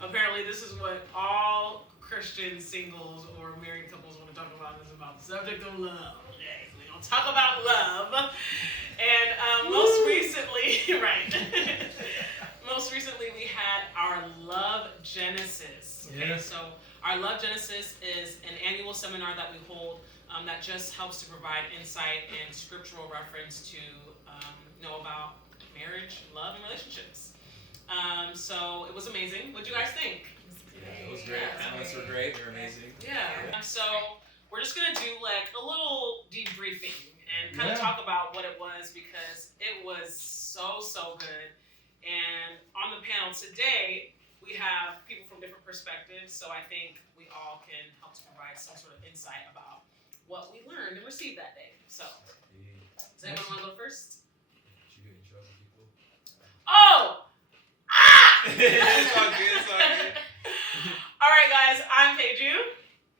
Apparently, this is what all Christian singles or married couples want to talk about. Is about the subject of love. Okay, so we're gonna talk about love. And most recently, right? Most recently, we had our Love Genesis. Okay, Yes. so our Love Genesis is an annual seminar that we hold that just helps to provide insight and scriptural reference to know about marriage, love, and relationships. So it was amazing. What do you guys think? Yeah, it was great. Yeah. Analysts were great. They were amazing. Yeah. So we're just gonna do like a little debriefing and kind of Yeah. talk about what it was because it was so good. And on the panel today, we have people from different perspectives. So I think we all can help to provide some sort of insight about what we learned and received that day. So does anyone want to go first? Did you get in trouble, people? Oh! It's all good. It's all good. All right, guys. I'm Peju.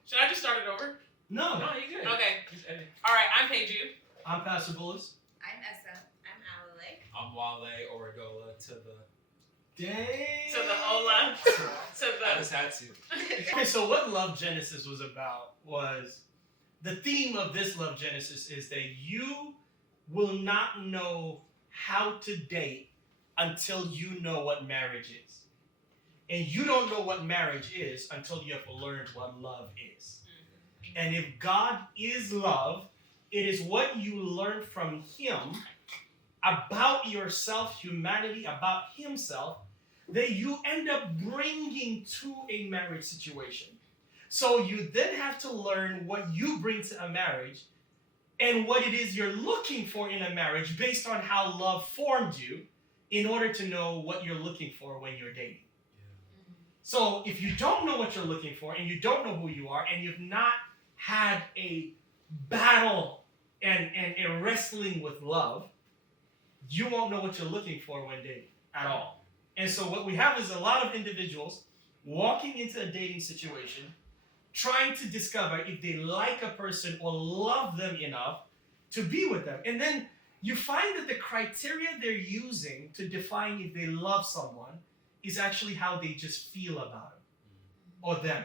Should I just start it over? No. No, you good. Okay. Just edit. All right. I'm Peju. I'm Pastor Bullis. I'm Essa. I'm Alale. I'm Wale Origola to the. Dang. To the Ola. To I the. just had to. Okay, so what Love Genesis was about was the theme of this Love Genesis is that you will not know how to date until you know what marriage is. And you don't know what marriage is until you have learned what love is. And if God is love, it is what you learn from Him about yourself, humanity, about Himself, that you end up bringing to a marriage situation. So you then have to learn what you bring to a marriage and what it is you're looking for in a marriage based on how love formed you in order to know what you're looking for when you're dating. So if you don't know what you're looking for and you don't know who you are and you've not had a battle and a wrestling with love, you won't know what you're looking for when dating at all. And so what we have is a lot of individuals walking into a dating situation, trying to discover if they like a person or love them enough to be with them. And then you find that the criteria they're using to define if they love someone is actually how they just feel about them or them.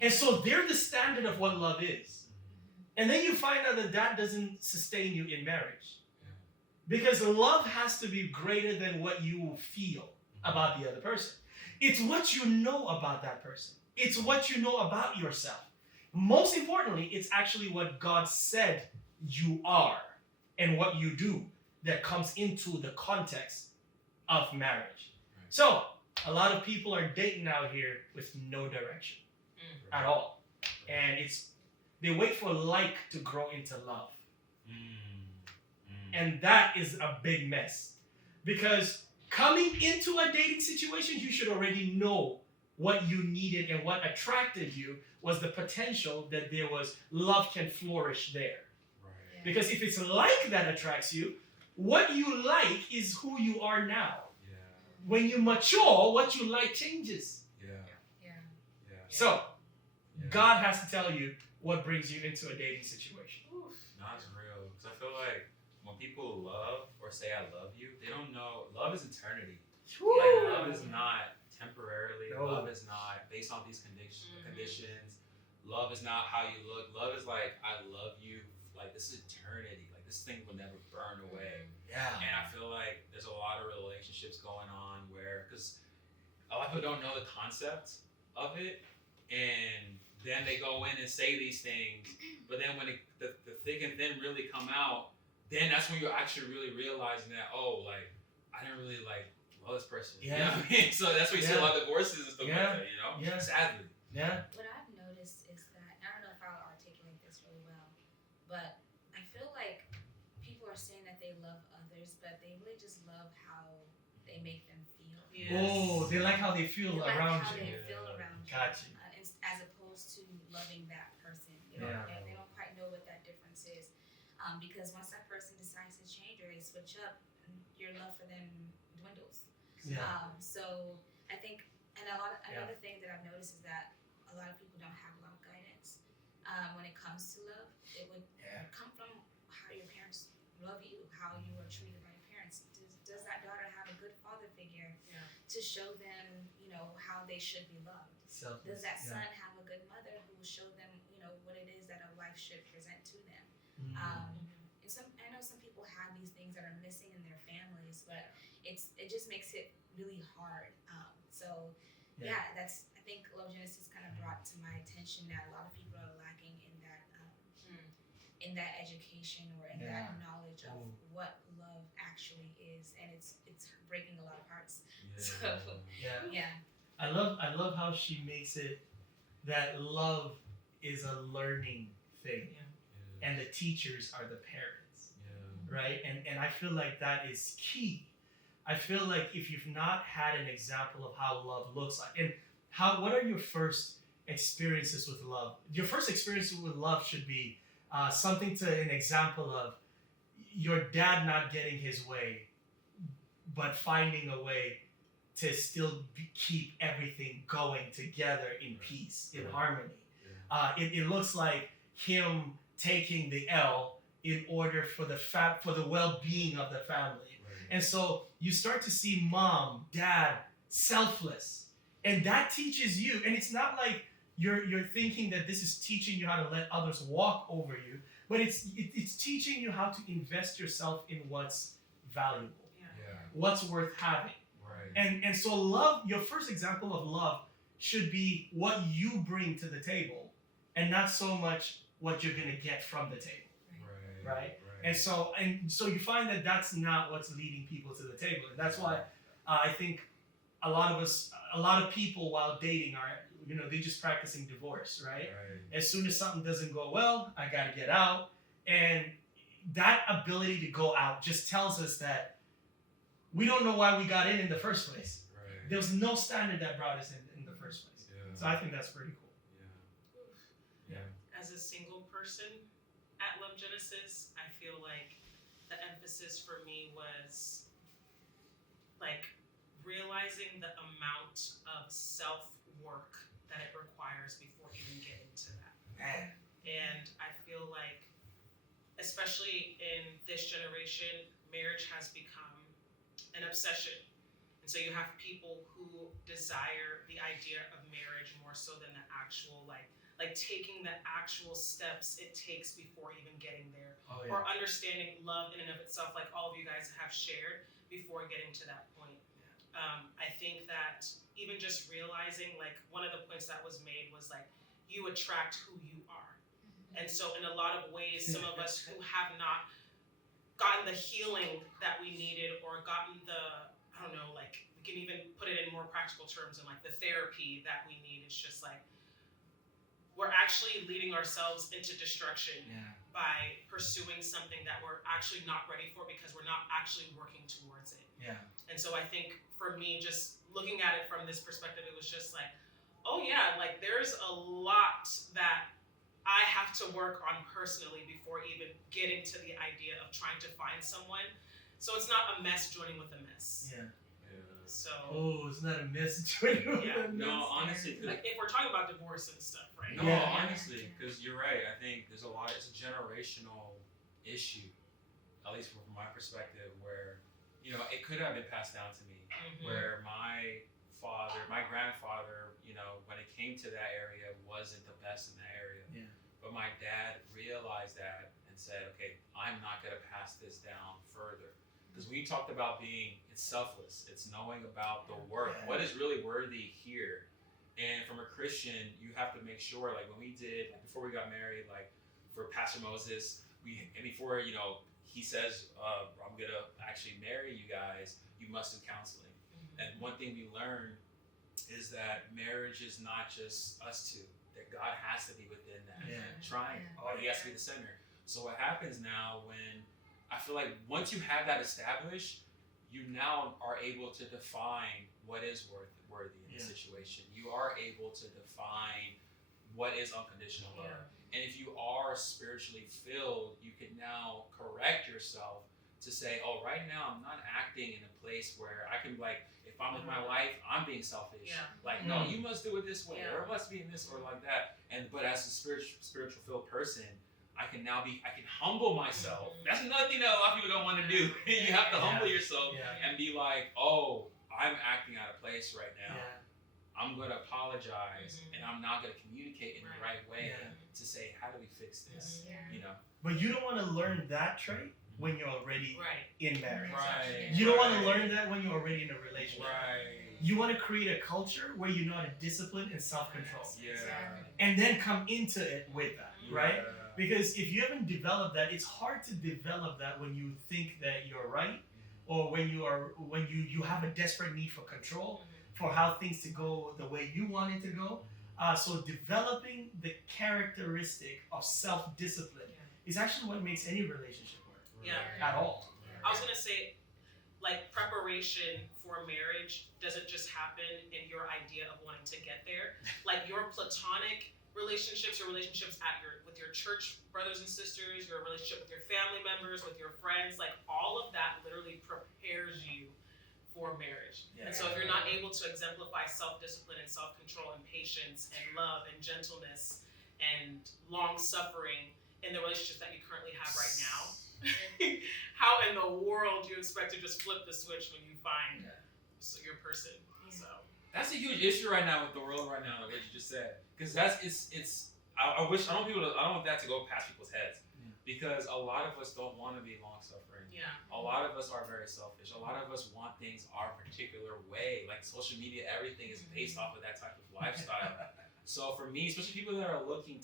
And so they're the standard of what love is. And then you find out that that doesn't sustain you in marriage. Because love has to be greater than what you feel about the other person. It's what you know about that person. It's what you know about yourself. Most importantly, it's actually what God said you are and what you do that comes into the context of marriage. So, a lot of people are dating out here with no direction at all. And they wait for like to grow into love. And that is a big mess. Because coming into a dating situation, you should already know what you needed and what attracted you was the potential that there was love can flourish there. Right. Because if it's like that attracts you, what you like is who you are now. Yeah. When you mature, what you like changes. Yeah. Yeah. So, Yeah. God has to tell you what brings you into a dating situation. No, it's real. Because I feel like when people love or say I love you, they don't know. Love is eternity. Like, love is not temporarily. No. Love is not based on these conditions. Love is not how you look. Love is like, I love you. Like, this is eternity. Like, this thing will never burn away. Yeah. And I feel like there's a lot of relationships going on where, because a lot of people don't know the concept of it, and then they go in and say these things, but then when the thick and thin really come out, then that's when you're actually really realizing that, oh, like, I didn't really, like, love this person. Yeah. You know what I mean? So that's why you see a lot of divorces and stuff Yeah. like that, you know? Yeah. Sadly. Yeah. What I've noticed is that, I don't know if I'll articulate this really well, but I feel like people are saying that they love others, but they really just love how they make them feel. Yes. Oh, they like how they feel They like around how you. they feel around you. Gotcha. As opposed to loving that person. You know, Yeah. they don't quite know what that difference is. Because once that person decides to change or they switch up, your love for them dwindles. Yeah. So I think, and another thing that I've noticed is that a lot of people don't have a lot of guidance when it comes to love. It would come from how your parents love you, how you are treated by your parents. Does that daughter have a good father figure to show them, you know, how they should be loved? Selfless. Does that Yeah. son have a good mother who will show them, what it is that a wife should present to them? Mm. And I know some people have these things that are missing in their families, but it just makes it really hard. So I think Love Genesis kind of brought to my attention that a lot of people are lacking in that education or in that knowledge of what love actually is, and it's breaking a lot of hearts. So I love how she makes it that love is a learning thing, and the teachers are the parents, right? And I feel like that is key. I feel like if you've not had an example of how love looks like, and what are your first experiences with love? Your first experience with love should be an example of your dad not getting his way, but finding a way to still keep everything going together in peace, in harmony. It looks like him taking the L in order for the well-being of the family. And so you start to see mom, dad, selfless. And that teaches you, and it's not like you're thinking that this is teaching you how to let others walk over you, but it's teaching you how to invest yourself in what's valuable, what's worth having. And so love, your first example of love should be what you bring to the table, and not so much what you're gonna get from the table. Right? And so you find that that's not what's leading people to the table. And that's why I think a lot of people while dating are, they're just practicing divorce, right? As soon as something doesn't go well, I gotta get out. And that ability to go out just tells us that we don't know why we got in the first place. There was no standard that brought us in the first place. So I think that's pretty cool. As a single person at Love Genesis, I feel like the emphasis for me was like realizing the amount of self-work that it requires before even getting to that. And I feel like, especially in this generation, marriage has become an obsession. And so you have people who desire the idea of marriage more so than the actual like taking the actual steps it takes before even getting there, or understanding love in and of itself, like all of you guys have shared before getting to that point. I think that even just realizing, like, one of the points that was made was like, you attract who you are. And so in a lot of ways, some of us who have not gotten the healing that we needed, or gotten we can even put it in more practical terms, and like the therapy that we need, it's just like, we're actually leading ourselves into destruction by pursuing something that we're actually not ready for because we're not actually working towards it. And so I think for me, just looking at it from this perspective, it was just like, like there's a lot that I have to work on personally before even getting to the idea of trying to find someone. So it's not a mess joining with a mess. So. It's not a mess joining with a mess. No, honestly, like if we're talking about divorce and stuff, right? No, honestly, because you're right. I think it's a generational issue, at least from my perspective, where, it could have been passed down to me, where my grandfather, when it came to that area, wasn't the best in that area. But my dad realized that and said, okay, I'm not going to pass this down further. Because we talked about it's selfless. It's knowing about the worth. What is really worthy here? And from a Christian, you have to make sure, like when we did, before we got married, like for Pastor Moses, before, he says, I'm going to actually marry you guys, you must do counseling. And one thing we learned is that marriage is not just us two, that God has to be within that triangle. He has to be the center. So what happens now when, I feel like once you have that established, you now are able to define what is worthy in the situation. You are able to define what is unconditional love. And if you are spiritually filled, you can now correct yourself to say, right now I'm not acting in a place where I can, like, if I'm with my wife, I'm being selfish. Like, no, you must do it this way, or it must be in this, or like that. But as a spiritual filled person, I can humble myself. That's another thing that a lot of people don't want to do. You have to humble yourself and be like, I'm acting out of place right now. I'm going to apologize, and I'm not going to communicate in the right way to say, how do we fix this? You know. But you don't want to learn that trait when you're already in marriage. Right. You don't want to learn that when you're already in a relationship. Right. You want to create a culture where you know how to discipline and self-control. Yeah. And then come into it with that, right? Yeah. Because if you haven't developed that, it's hard to develop that when you think that you're right, or when you have a desperate need for control, for how things to go the way you want it to go. So developing the characteristic of self-discipline is actually what makes any relationship work at all. I was gonna say, like, preparation for marriage doesn't just happen in your idea of wanting to get there. Like, your platonic relationships, your relationships with your church brothers and sisters, your relationship with your family members, with your friends, like, all of that literally prepares you for marriage. And so if you're not able to exemplify self-discipline and self-control and patience and love and gentleness and long-suffering in the relationships that you currently have right now, how in the world do you expect to just flip the switch when you find your person? So that's a huge issue right now with the world right now, what you just said, because I don't want that to go past people's heads, because a lot of us don't want to be long suffering. A lot of us are very selfish. A lot of us want things our particular way. Like social media, everything is based off of that type of lifestyle. So for me, especially people that are looking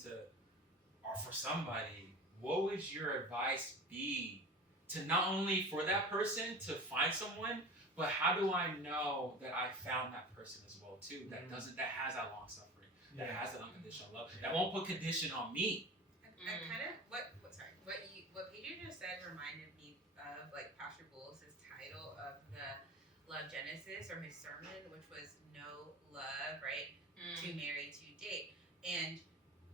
or for somebody, what would your advice be to not only for that person to find someone, but how do I know that I found that person as well too? That has that long suffering, that has that unconditional love, that won't put condition on me. I kind of what Pedro just said reminded me of like Pastor Bulls' title of the Love Genesis, or his sermon, which was "Know Love," right? To marry, to date, and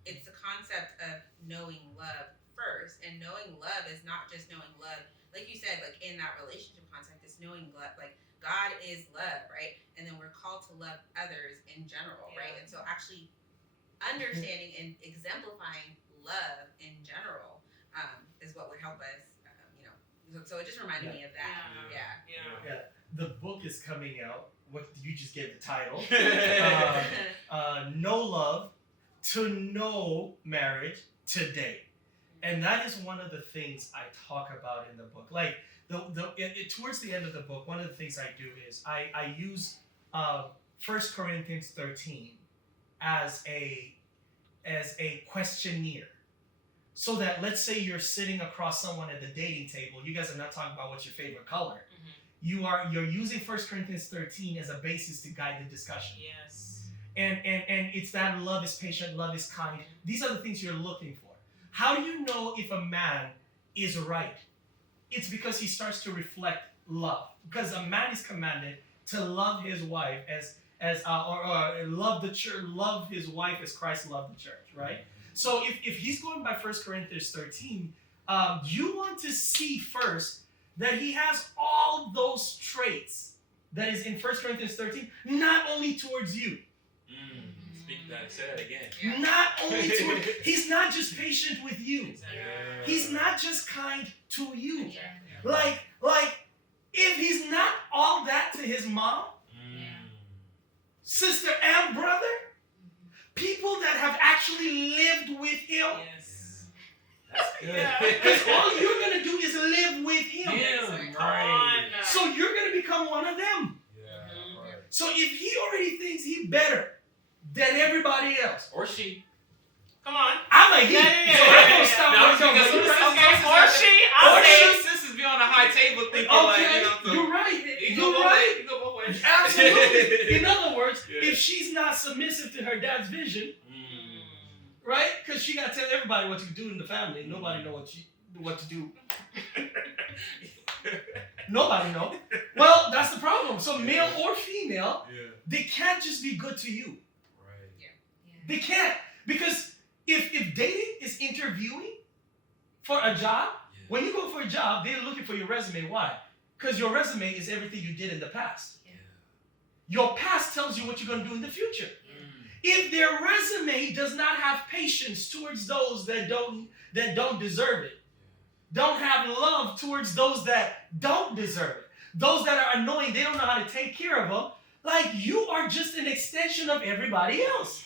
it's the concept of knowing love first. And knowing love is not just knowing love, like you said, like in that relationship concept, it's knowing love, like God is love, right? And then we're called to love others in general, right? And so actually understanding and exemplifying love in general is what would help us, so it just reminded me of that. The book is coming out. What you just gave the title. Know Love, to Know Marriage, to Date. And that is one of the things I talk about in the book. Like, towards the end of the book, one of the things I do is I use 1 Corinthians 13 as a questionnaire. So that, let's say you're sitting across someone at the dating table. You guys are not talking about what's your favorite color. You're using 1 Corinthians 13 as a basis to guide the discussion. Yes. And it's that love is patient, love is kind. These are the things you're looking for. How do you know if a man is right? It's because he starts to reflect love. Because a man is commanded to love his wife or love the church, love his wife as Christ loved the church, right? So if he's going by 1 Corinthians 13, you want to see first that he has all those traits that is in 1 Corinthians 13, not only towards you. Speak that, say that again. Not only towards, he's not just patient with you. Yeah. He's not just kind to you. Like if he's not all that to his mom, sister and brother, people that have actually lived with him. Yes. That's good. Because all you're going to do is live with him. Right. So you're going to become one of them. Right. So if he already thinks he's better than everybody else, Or she. Come on. I'm a he. So I'm going to stop myself. Or she. Or she. Sisters be on the high table thinking You're right. You go both ways. Absolutely. In other words, if she's not submissive to her dad's vision, right? Because she got to tell everybody what to do in the family. Nobody know what to do. Nobody know. Well, that's the problem. So male or female, they can't just be good to you. Right. They can't. Because if dating is interviewing for a job, when you go for a job, they're looking for your resume. Why? Because your resume is everything you did in the past. Your past tells you what you're going to do in the future. If their resume does not have patience towards those that don't deserve it, don't have love towards those that don't deserve it, those that are annoying, they don't know how to take care of them, Like, you are just an extension of everybody else.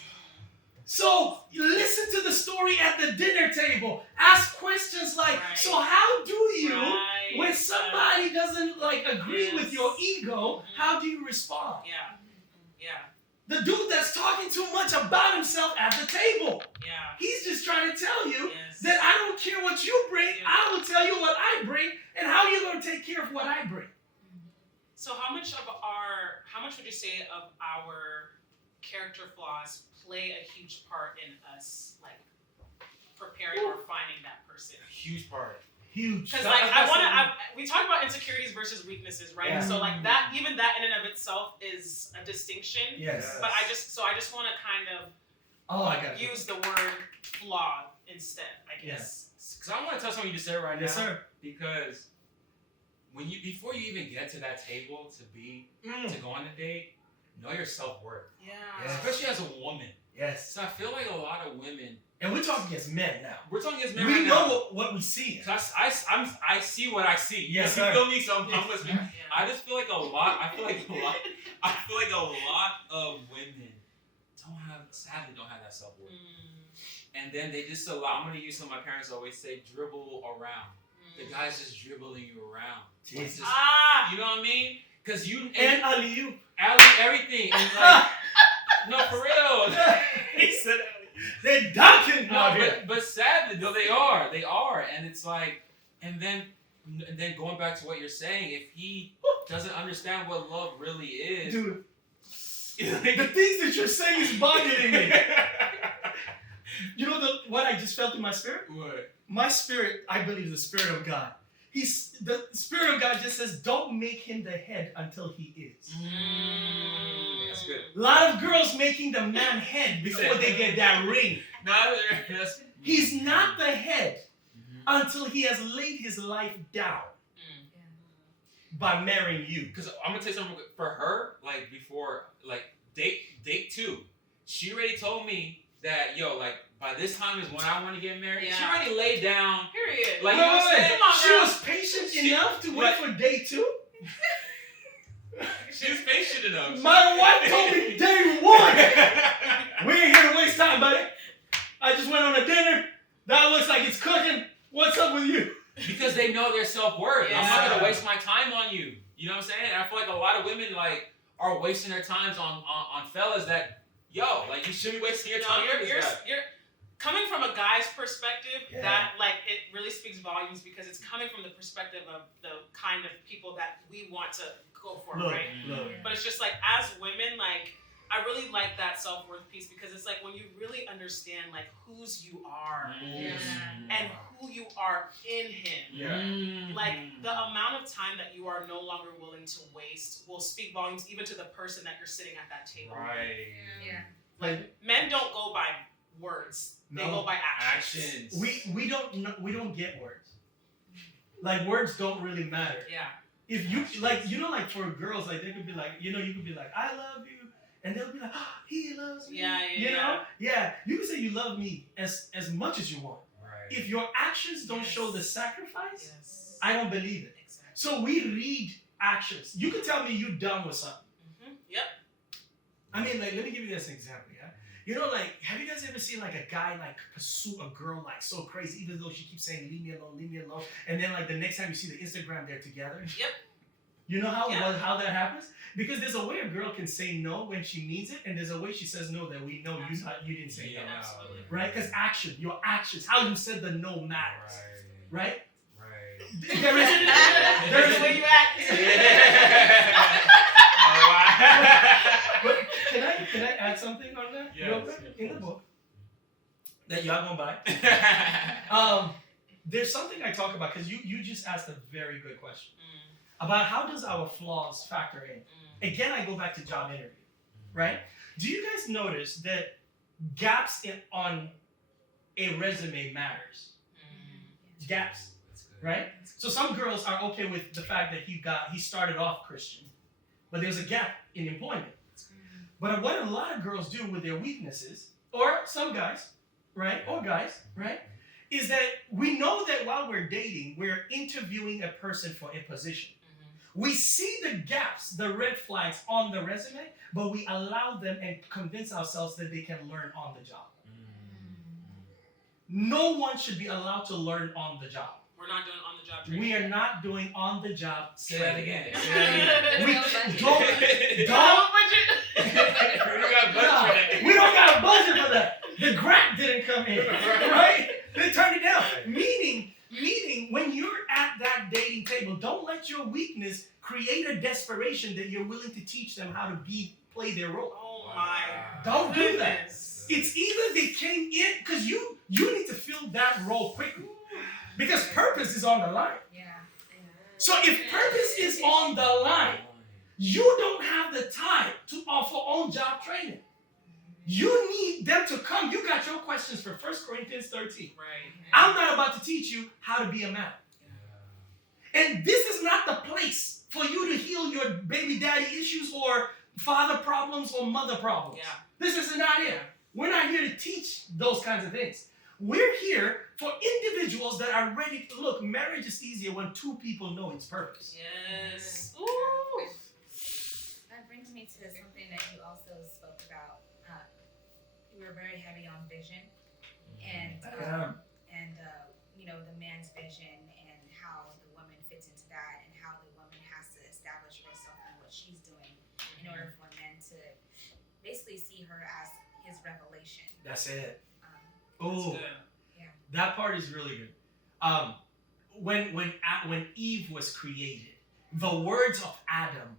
So, listen to the story at the dinner table. Ask questions like, so how do you, when somebody doesn't, like, agree with your ego, how do you respond? Yeah. The dude that's talking too much about himself at the table. Yeah. He's just trying to tell you that I don't care what you bring. I will tell you what I bring and how you're going to take care of what I bring. So how much would you say of our character flaws play a huge part in us, like, preparing or finding that person? A huge part. Huge. Because like we talk about insecurities versus weaknesses, right? Yeah. So like that, even that in and of itself is a distinction. Yes. But I just want to kind of use the word flaw instead, I guess. Because I want to touch on what you just said right now. Yes, sir. Because before you even get to that table to go on a date, know your self-worth. Yeah. Especially as a woman. Yes. So I feel like a lot of women. And we're talking as men now. We're talking as men we right know now. what we see. So I see what I see. Yes, you sir. feel me? So I'm listening. Yeah. I just feel like a lot of women sadly don't have that self-worth. And then they just allow, I'm going to use something my parents always say, dribble around. The guy's just dribbling you around. Jesus. You know what I mean? Because and alley-oop. Everything. And like, no, for real. He said they're dunking out here. But sadly, though, they are. And it's like, and then going back to what you're saying, if he doesn't understand what love really is. Dude, the things that you're saying is bothering me. You know what I just felt in my spirit? What? My spirit, I believe, is the Spirit of God. The Spirit of God just says, don't make him the head until he is. That's good. A lot of girls making the man head before they get that ring. He's not the head until he has laid his life down by marrying you. Because I'm going to tell you something for her, like before, like date 2, she already told me that, by this time is when I want to get married. Yeah. She already laid down. Period. Like, Wait. Come on, She girl. was patient enough to wait for day 2? She was patient enough. My wife told me day 1. We ain't here to waste time, buddy. I just went on a dinner. That looks like it's cooking. What's up with you? Because they know their self-worth. Yeah. I'm not going to waste my time on you. You know what I'm saying? And I feel like a lot of women, are wasting their times on fellas that, you shouldn't be wasting your time. You're coming from a guy's perspective, that it really speaks volumes because it's coming from the perspective of the kind of people that we want to go for, right? But it's just like, as women, I really like that self-worth piece because it's like when you really understand whose you are and who you are in him. The amount of time that you are no longer willing to waste will speak volumes even to the person that you're sitting at that table. Right. Yeah. Men don't go by words; they go by actions. We don't get words. Words don't really matter. Yeah. If you for girls, they could be you could be like, I love you, and they'll be like, he loves me. Yeah. You can say you love me as much as you want. Right. If your actions don't show the sacrifice, Yes. I don't believe it. Exactly. So we read actions. You can tell me you done with something. Yep. I mean, let me give you this example, yeah? Have you guys ever seen a guy pursue a girl so crazy, even though she keeps saying, leave me alone, and then the next time you see the Instagram, they're together? Yep. You know how that happens? Because there's a way a girl can say no when she means it, and there's a way she says no that we know you didn't say no. Absolutely. Right? Because your actions, how you said the no matters. Right? Right. There's the way you act. But can I add something on that? Yes, Real quick? In the book that y'all gonna buy. There's something I talk about because you just asked a very good question about how does our flaws factor in. Again, I go back to job interview, right? Do you guys notice that gaps on a resume matters? Gaps, right? So some girls are okay with the fact that he started off Christian, but there's a gap in employment. But what a lot of girls do with their weaknesses, or some guys, right, or guys, right, is that we know that while we're dating, we're interviewing a person for a position. We see the gaps, the red flags on the resume, but we allow them and convince ourselves that they can learn on the job. No one should be allowed to learn on the job. We're not doing on the job training. We are not doing on the job. Say that again. We don't. We don't got a budget for that. The grant didn't come in, right? They turned it down. Meaning, when you're at that dating table, don't let your weakness create a desperation that you're willing to teach them how to play their role. Oh my. Don't do that. goodness. It's either they came in because you need to fill that role quickly because purpose is on the line. Yeah. So if purpose is on the line, you don't have the time to offer on-job training. You need them to come. You got your questions for 1 Corinthians 13. Right. I'm not about to teach you how to be a man. And this is not the place for you to heal your baby daddy issues or father problems or mother problems. Yeah. This is not it. We're not here to teach those kinds of things. We're here for individuals that are ready to look. Marriage is easier when two people know its purpose. Yes. Ooh. That brings me to something that you also spoke about. You were very heavy on vision, and the man's vision and how the woman fits into that, and how the woman has to establish herself and what she's doing in order for men to basically see her as his revelation. That's it. That's Oh, good. that part is really good. When Eve was created, the words of Adam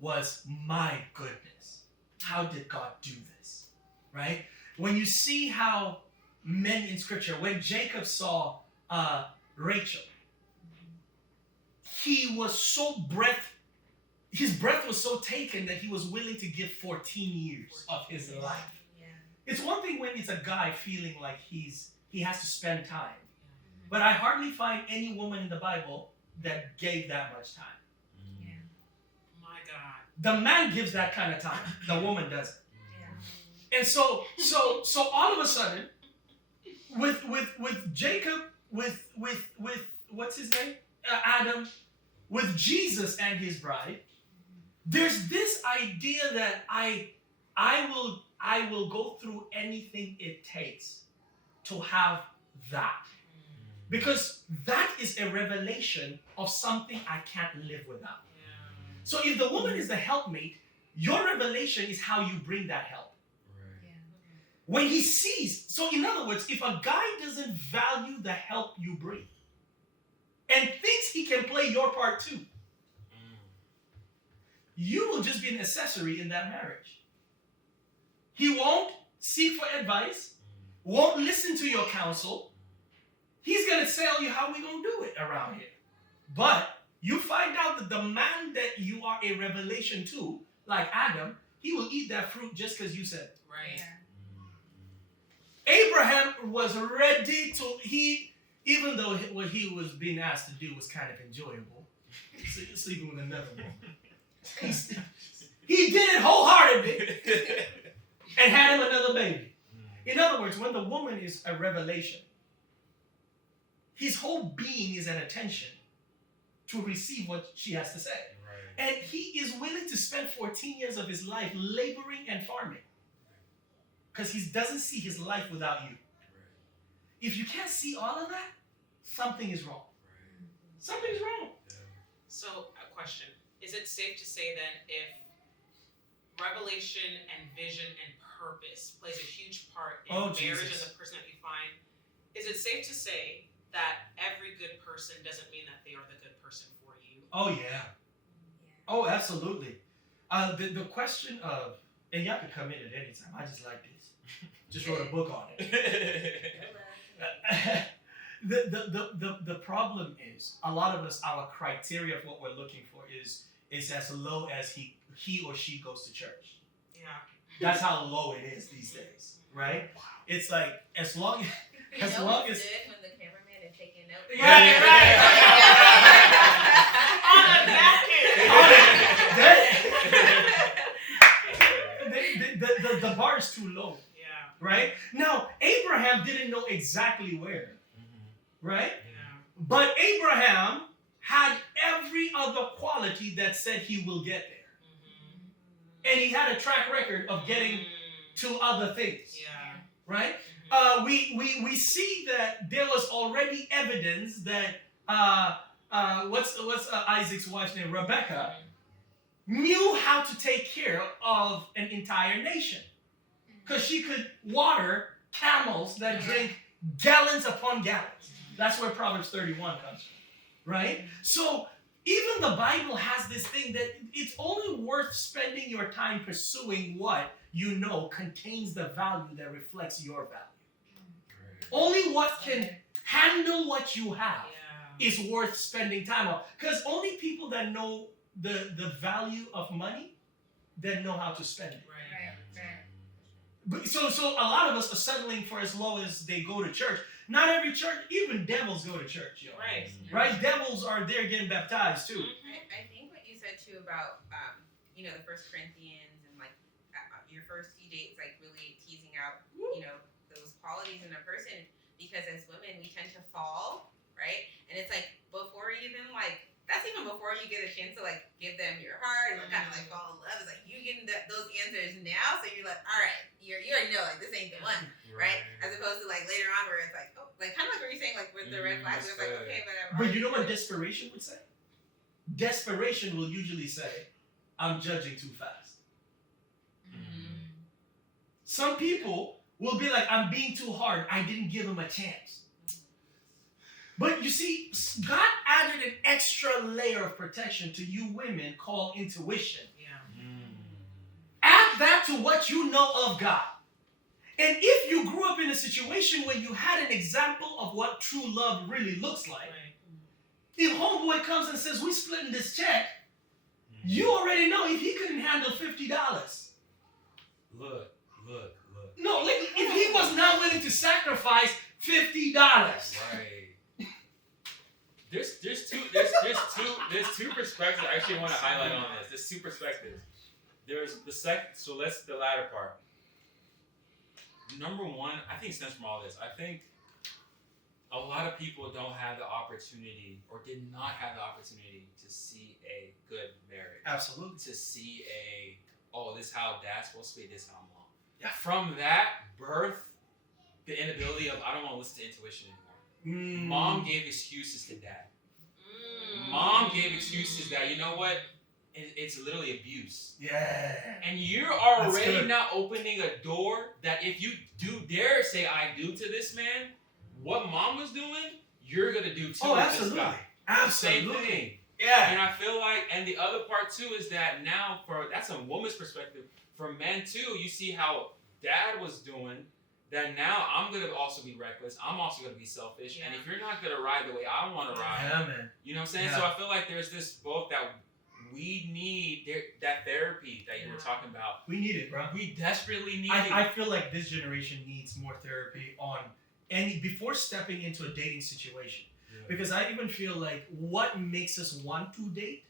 was, "My goodness, how did God do this?" Right? When you see how men in Scripture, when Jacob saw Rachel, his breath was so taken that he was willing to give 14 years of his life. Yeah. It's one thing when it's a guy feeling like he has to spend time. But I hardly find any woman in the Bible that gave that much time. Yeah. My God. The man gives that kind of time. The woman doesn't. Yeah. And so all of a sudden, with Jacob, with what's his name? Adam, with Jesus and his bride, there's this idea that I will go through anything it takes to have that. Because that is a revelation of something I can't live without. Yeah. So if the woman is the helpmate, your revelation is how you bring that help. Yeah. When he sees, so in other words, if a guy doesn't value the help you bring and thinks he can play your part too, you will just be an accessory in that marriage. He won't seek for advice, won't listen to your counsel. He's going to tell you how we're going to do it around here. But you find out that the man that you are a revelation to, like Adam, he will eat that fruit just because you said it. Right. Yeah. Abraham was ready to, even though what he was being asked to do was kind of enjoyable, sleeping with another woman, he did it wholeheartedly and had him another baby. In other words, when the woman is a revelation, his whole being is an attention to receive what she has to say. Right. And he is willing to spend 14 years of his life laboring and farming because he doesn't see his life without you. If you can't see all of that, something is wrong. Something's wrong. So, a question. Is it safe to say then if revelation and vision and purpose plays a huge part in marriage Jesus. and the person that you find, is it safe to say that every good person doesn't mean that they are the good person for you? Oh, yeah. Oh, absolutely. The question of, and y'all can come in at any time. I just like this. Just wrote a book on it. The problem is, a lot of us, our criteria of what we're looking for is as low as he or she goes to church. Yeah. That's how low it is these days, right? It's like as long as It's good when the cameraman is taking notes. Right, On a napkin. the bar is too low, Yeah. right? Now Abraham didn't know exactly where, right? Yeah. But Abraham had every other quality that said he will get there. Mm-hmm. And he had a track record of getting to other things. Yeah. Right? We see that there was already evidence that what's Isaac's wife's name? Rebecca knew how to take care of an entire nation. Because she could water camels that drink gallons upon gallons. That's where Proverbs 31 comes from, right? So even the Bible has this thing that it's only worth spending your time pursuing what you know contains the value that reflects your value. Only what can handle what you have is worth spending time on. Because only people that know the value of money that know how to spend it. But so a lot of us are settling for as low as they go to church. Not every church, even devils go to church, yo. Right? Devils are there getting baptized too. I think what you said too about the 1 Corinthians and like your first few dates, like really teasing out, those qualities in a person, because as women we tend to fall, right? And it's like before even like that's even before you get a chance to like give them your heart and kind of like fall in love. It's like you getting those answers now, so you're like, all right, you already know like this ain't the one, right? As opposed to like later on where it's like, oh, like kind of like what you're saying, like with the red flags, it's like okay, whatever. But you know what desperation would say? Desperation will usually say, I'm judging too fast. Some people will be like, I'm being too hard. I didn't give him a chance. But you see, God added an extra layer of protection to you women called intuition. Add that to what you know of God. And if you grew up in a situation where you had an example of what true love really looks like, if homeboy comes and says, we're splitting this check, you already know if he couldn't handle $50. Look. No, like if he was not willing to sacrifice $50. Right. There's two perspectives I actually want to highlight on this. There's two perspectives. There's the latter part. Number one, I think it stems from all this. I think a lot of people don't have the opportunity or did not have the opportunity to see a good marriage. Absolutely. To see this is how dad's supposed to be, this is how mom. Yeah. From that birth, the inability of, I don't want to listen to intuition anymore. Mom gave excuses to dad. Mom gave excuses that, you know what? It's literally abuse. Yeah. And you're already now opening a door that if you do dare say I do to this man, what mom was doing, you're going to do too. Oh, absolutely. This guy. Absolutely. Same thing. Yeah. And I feel like, and the other part too is that now, that's a woman's perspective. For men too, you see how dad was doing, that now I'm going to also be reckless. I'm also going to be selfish. Yeah. And if you're not going to ride the way I want to ride, man. You know what I'm saying? Yeah. So I feel like there's this both that we need that therapy that you were talking about. We need it, bro. We desperately need it. I feel like this generation needs more therapy before stepping into a dating situation. Yeah. Because I even feel like what makes us want to date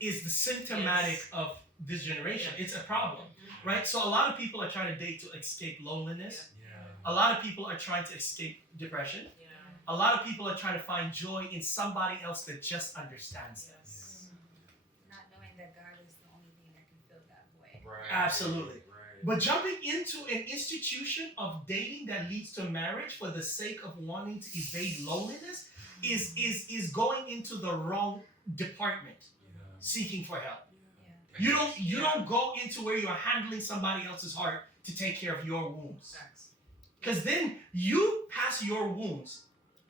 is the symptomatic of this generation. It's a problem, right? So a lot of people are trying to date to escape loneliness. Yeah. A lot of people are trying to escape depression. Yeah. A lot of people are trying to find joy in somebody else that just understands them. Not knowing that God is the only thing that can fill that void. Right. Absolutely. Right. But jumping into an institution of dating that leads to marriage for the sake of wanting to evade loneliness is going into the wrong department, seeking for help. You don't go into where you're handling somebody else's heart to take care of your wounds. Because then you pass your wounds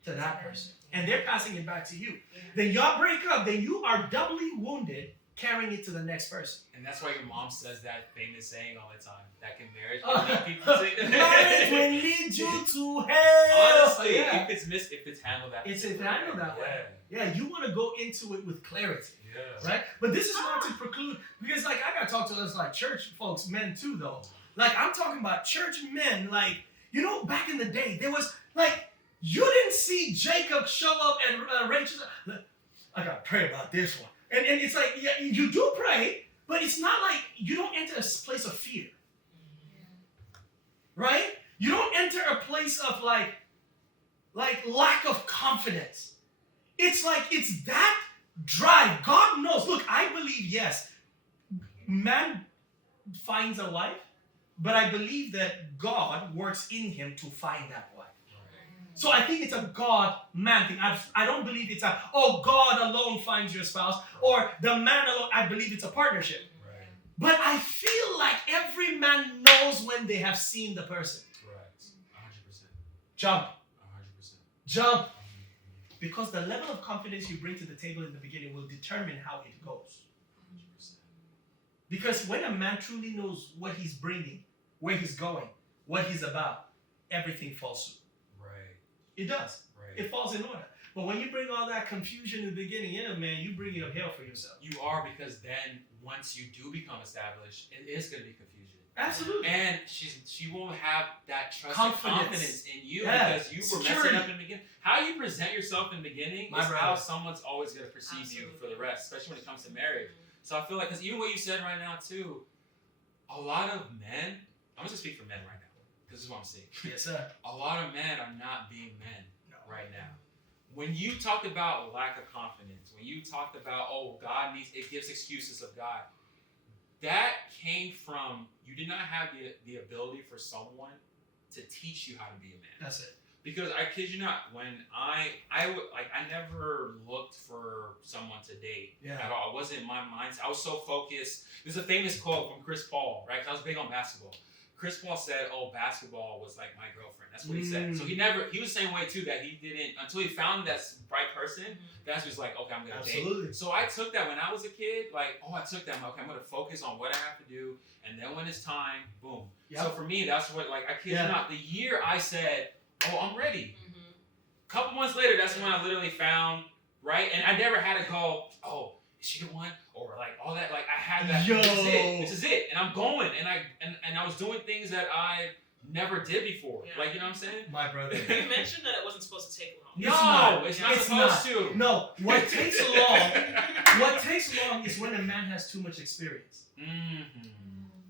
to that person. And they're passing it back to you. Yeah. Then y'all break up, then you are doubly wounded carrying it to the next person. And that's why your mom says that famous saying all the time. That can marriage people say marriage will lead you to hell. Honestly, if it's handled that way. It's handled that way. Yeah, you want to go into it with clarity. Yeah. Right? But this is not to preclude, because like I gotta talk to us like church folks, men too though. Like I'm talking about church men, like, back in the day, there was like, you didn't see Jacob show up and Rachel, I gotta pray about this one. And it's like, yeah, you do pray, but it's not like you don't enter a place of fear. Right? You don't enter a place of like lack of confidence. It's like, it's that drive. God knows. Look, I believe, yes, man finds a wife, but I believe that God works in him to find that wife. So I think it's a God-man thing. I don't believe it's a, God alone finds your spouse, or the man alone. I believe it's a partnership. Right. But I feel like every man knows when they have seen the person. Correct. 100%. Jump. 100%. Jump. Because the level of confidence you bring to the table in the beginning will determine how it goes. 100%. Because when a man truly knows what he's bringing, where he's going, what he's about, everything falls through. Right. It does. Right. It falls in order. But when you bring all that confusion in the beginning, man, you bring up hell for yourself. You are, because then once you do become established, it is going to be confusion. Absolutely. And she won't have that trust Confidence. and confidence in you, Yeah. because you were Security. messing up in the beginning. How you present yourself in the beginning My is brother. how someone's always going to perceive you Absolutely. for the rest, especially when it comes to marriage. So I feel like, because even what you said right now too, a lot of men, I'm just speak for men right now, because this is what I'm seeing. Yes, sir. A lot of men are not being men No. right now. When you talked about lack of confidence, when you talked about, God needs, it gives excuses of God, that came from, you did not have the ability for someone to teach you how to be a man. That's it. Because I kid you not, when I never looked for someone to date at all. It wasn't my mindset. I was so focused. There's a famous quote from Chris Paul, right? 'Cause I was big on basketball. Chris Paul said, basketball was like my girlfriend. That's what he said. So he was the same way too, that he didn't, until he found that right person, that's just like, okay, I'm going to date. Absolutely. So I took that when I was a kid, I took that, okay, I'm going to focus on what I have to do, and then when it's time, boom. Yep. So for me, that's what, I kid you not, the year I said, I'm ready. Couple months later, that's when I literally found, right? And I never had to go, is she the one? Or all that, I had that, this is it. And I'm going, and I was doing things that I never did before. Yeah. You know what I'm saying? My brother. You mentioned that it wasn't supposed to take long. It's It's not. not supposed to. No, what takes long is when a man has too much experience. Mm-hmm.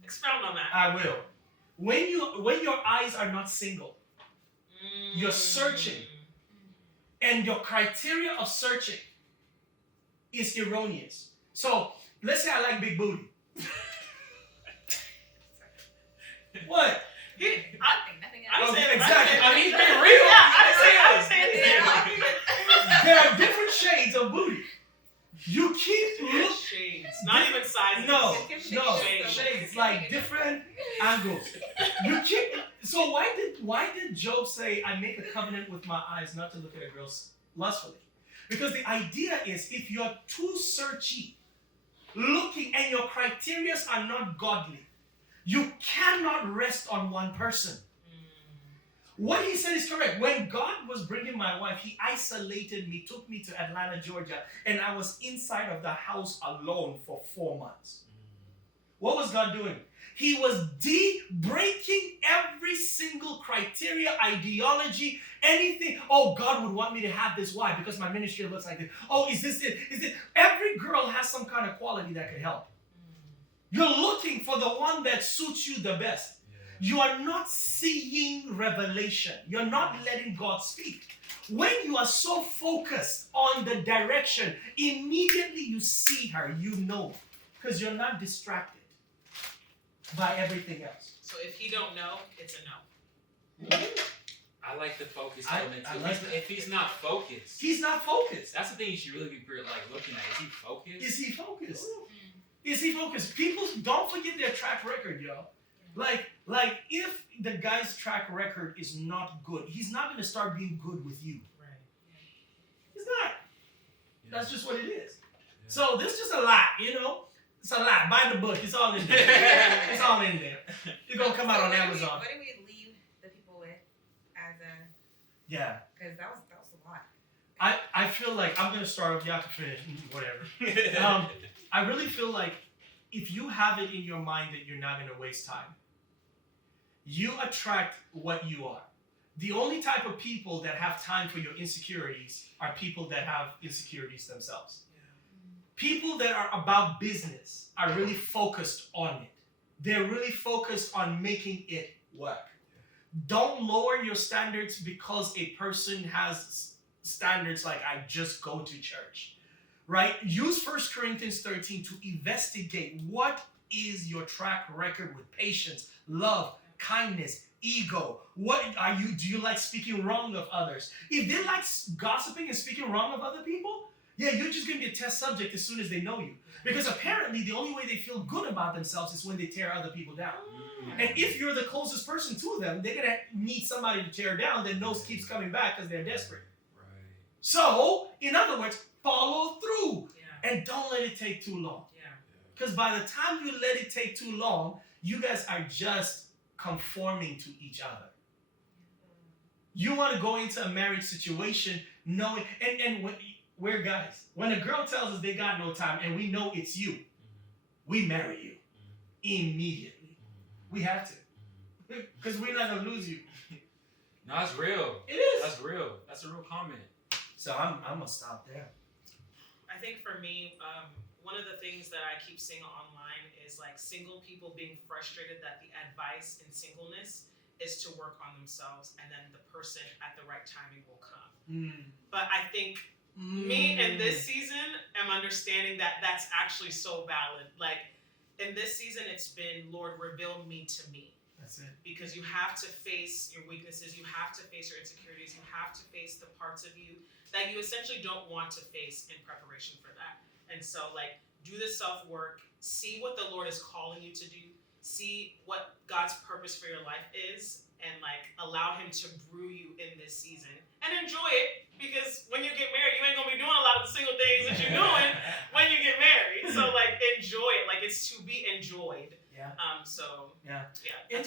Expound on that. I will. When your eyes are not single, you're searching, and your criteria of searching is erroneous. So let's say I like big booty. What? Nothing I else. didn't say Okay, it. exactly. I He's didn't being say it. real. Yeah, I didn't say anything. There are different shades of booty. You keep looking. Shades, not even sizes. No, Shades. shades, like different angles. You keep. So why did Job say, "I make a covenant with my eyes not to look at a girl lustfully"? Because the idea is, if you're too searchy, looking, and your criteria are not godly, you cannot rest on one person. What he said is correct. When God was bringing my wife, he isolated me, took me to Atlanta, Georgia, and I was inside of the house alone for 4 months. What was God doing? He was breaking every single criteria, ideology, anything. God would want me to have this. Why? Because my ministry looks like this. Is this it? Is it? Every girl has some kind of quality that could help. You're looking for the one that suits you the best. You are not seeing revelation. You're not letting God speak. When you are so focused on the direction, immediately you see her, you know, because you're not distracted by everything else. So if he don't know, it's a no. I like the focus I element too. like that. If he's not focused, He's not focused. that's the thing you should really be looking at. Is he focused? Is he focused? Is he focused? People don't forget their track record, yo. Like if the guy's track record is not good, he's not going to start being good with you. Right. He's not. Yeah. That's just what it is. Yeah. So this is just a lot, you know. It's a lot. Buy the book. It's all in there. It's all in there. It's gonna come out on Amazon. What do we leave the people with as a? Yeah. Because that was a lot. I feel like I'm gonna start off. You have to finish. Whatever. I really feel like if you have it in your mind that you're not gonna waste time, you attract what you are. The only type of people that have time for your insecurities are people that have insecurities themselves. People that are about business are really focused on it. They're really focused on making it work. Don't lower your standards because a person has standards like I just go to church, right? Use 1 Corinthians 13 to investigate what is your track record with patience, love, kindness, ego. What are you? Do you like speaking wrong of others? If they like gossiping and speaking wrong of other people, yeah, you're just going to be a test subject as soon as they know you. Because apparently the only way they feel good about themselves is when they tear other people down. And if you're the closest person to them, they're going to need somebody to tear down. Their nose keeps coming back because they're desperate. Right. So, in other words, follow through. Yeah. And don't let it take too long. Yeah. Because by the time you let it take too long, you guys are just conforming to each other. You want to go into a marriage situation knowing, and we're guys. When a girl tells us they got no time and we know it's you, we marry you immediately. We have to. Because we're not going to lose you. No, that's real. It is. That's real. That's a real comment. So I'm going to stop there. I think for me, one of the things that I keep seeing online is like single people being frustrated that the advice in singleness is to work on themselves and then the person at the right timing will come. But I think me in this season am understanding that that's actually so valid. Like in this season, it's been, Lord, reveal me to me. That's it. Because you have to face your weaknesses, you have to face your insecurities, you have to face the parts of you that you essentially don't want to face in preparation for that. And so, like, do the self-work, see what the Lord is calling you to do, see what God's purpose for your life is, and, like, allow Him to brew you in this season. And enjoy it, because when you get married, you ain't going to be doing a lot of the single things that you're doing when you get married. So, like, enjoy it. Like, it's to be enjoyed. Yeah. And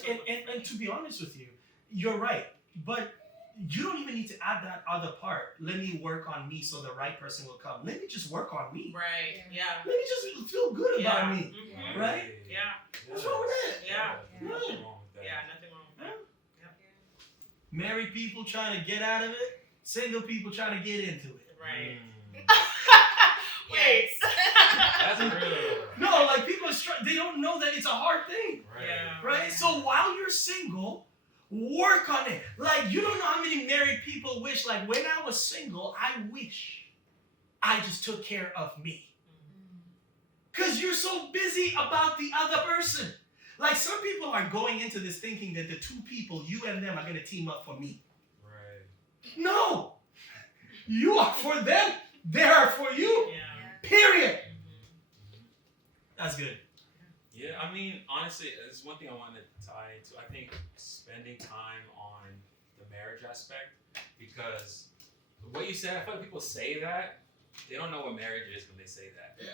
to be honest with you, you're right. But you don't even need to add that other part. Let me work on me so the right person will come. Let me just work on me. Right. Yeah. Let me just feel good about me. Mm-hmm. Right? Yeah. What's wrong with that? Yeah. Nothing wrong with that. Yeah, nothing wrong with that. Married people trying to get out of it. Single people trying to get into it. Right. Wait. That's real. No, like people they don't know that it's a hard thing. Right. Yeah. Right? So while you're single, work on it. Like, you don't know how many married people wish, like, when I was single, I wish I just took care of me. Because you're so busy about the other person. Like, some people are going into this thinking that the two people, you and them, are going to team up for me. Right. No. You are for them. They are for you. Yeah. Period. Mm-hmm. That's good. Yeah, I mean, honestly, there's one thing I wanted to tie into. I think spending time on the marriage aspect, because what you said, I feel like people say that, they don't know what marriage is when they say that. Yeah.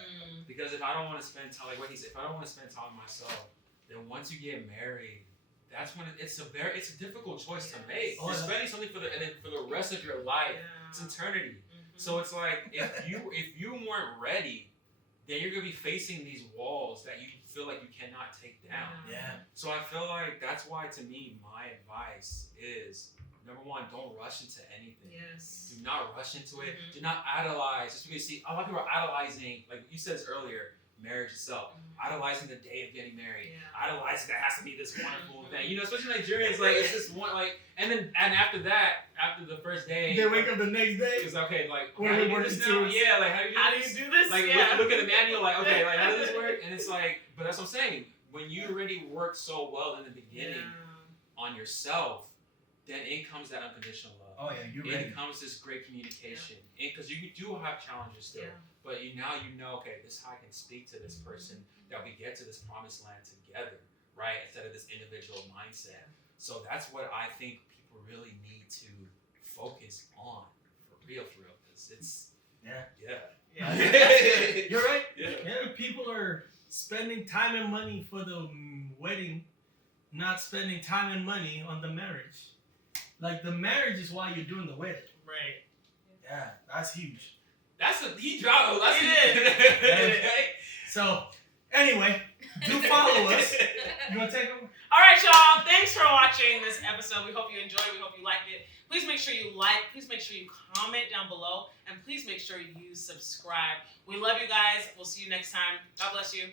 Because if I don't want to spend time, like what he said, if I don't want to spend time with myself, then once you get married, that's when it's a difficult choice to make. Oh, You're yeah. spending something for the rest of your life. It's eternity. So it's like if you weren't ready, then you're gonna be facing these walls that you feel like you cannot take down. Yeah. So I feel like that's why, to me, my advice is, number one, don't rush into anything. Yes. Do not rush into it. Mhm. Do not idolize. Just because you see a lot of people are idolizing, like you said earlier, marriage itself. Idolizing the day of getting married. Yeah. Idolizing that has to be this wonderful thing. You know, especially Nigerians, like it's just one like, and after that, after the first day, They wake up the next day. it's okay. Like, What how are do we you do this working now? towards? Yeah, like how How do do you do you this? do this? Like Yeah. look at the manual, like okay, like how does this work? And it's like, but that's what I'm saying. When you already work so well in the beginning on yourself, then in comes that unconditional love. Oh yeah, you're In ready. comes this great communication, because you do have challenges still, but now you know, okay, this is how I can speak to this person, that we get to this promised land together, right? Instead of this individual mindset. So that's what I think people really need to focus on, for real, because it's You're right. Yeah. People are spending time and money for the wedding, not spending time and money on the marriage. Like, the marriage is why you're doing the wedding. Right. Yeah, that's huge. He dropped. That's He So, anyway, do follow us. You want to take over? All right, y'all. Thanks for watching this episode. We hope you enjoyed. We hope you liked it. Please make sure you like. Please make sure you comment down below. And please make sure you subscribe. We love you guys. We'll see you next time. God bless you.